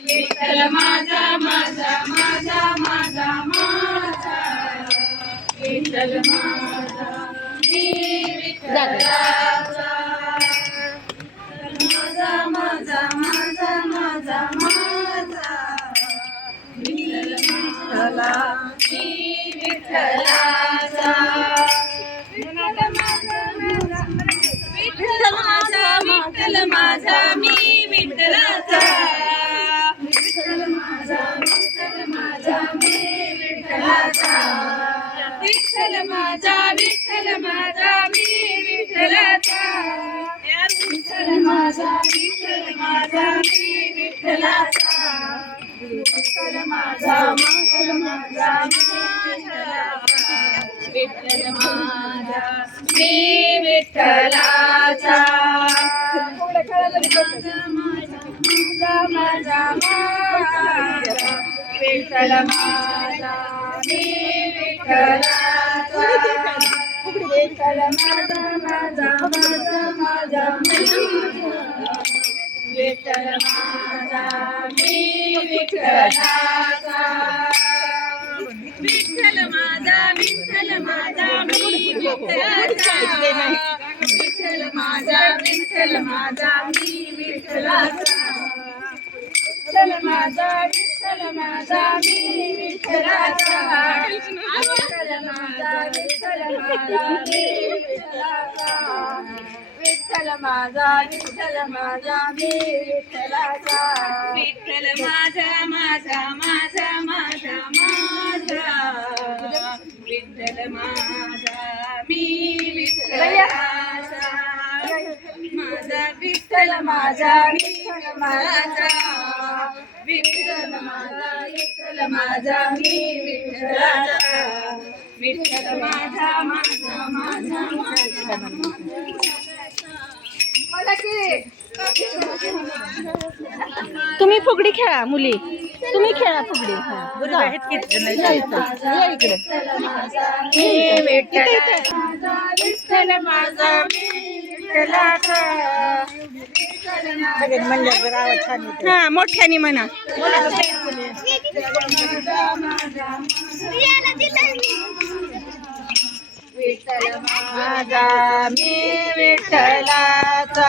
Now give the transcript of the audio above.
विठ्ठल माझा माझा माझा माझा माझा विठ्ठल माझा मी विठ्ठलाचा माझा माझा माझा माझा माझा विठ्ठल विठ्ठला मी विठ्ठलाचा विठ्ठल माझा विठ्ठल माझा मी विठ्ठलाचा विठ्ठल माझा मी विठ्ठलाचा विठ्ठल माझा मी विठ्ठलाचा विठ्ठल माझा मी विठ्ठलाचा विठ्ठल माझा मी विठ्ठल माझा मी विठ्ठलाचा माझा विठ्ठल माझा मी विठ्ठलाचा विठ्ठल माझा माझा माझा विठ्ठल माझा मी विठ्ठलाचा विठ्ठल माझा मी विठ्ठलाचा विठ्ठल माझा मी विठ्ठलाचा विठ्ठल माझा मी विठ्ठलाचा विठ्ठल माझा मी विठ्ठलाचा विठ्ठल माझा माझा माझा माझा माझा विठ्ठल माझा मी विठ्ठलाचा माझा विठ्ठल माझा विठ्ठल माझा मी विठ्ठलाचा विठ्ठल माझा माझा तुम्ही फुगडी खेळा मुली, तुम्ही खेळा फुगडी. विठ्ठल माझा मी विठ्ठलाचा हा मोठ्याने म्हणा. विठ्ठल माझा मी विठ्ठलाचा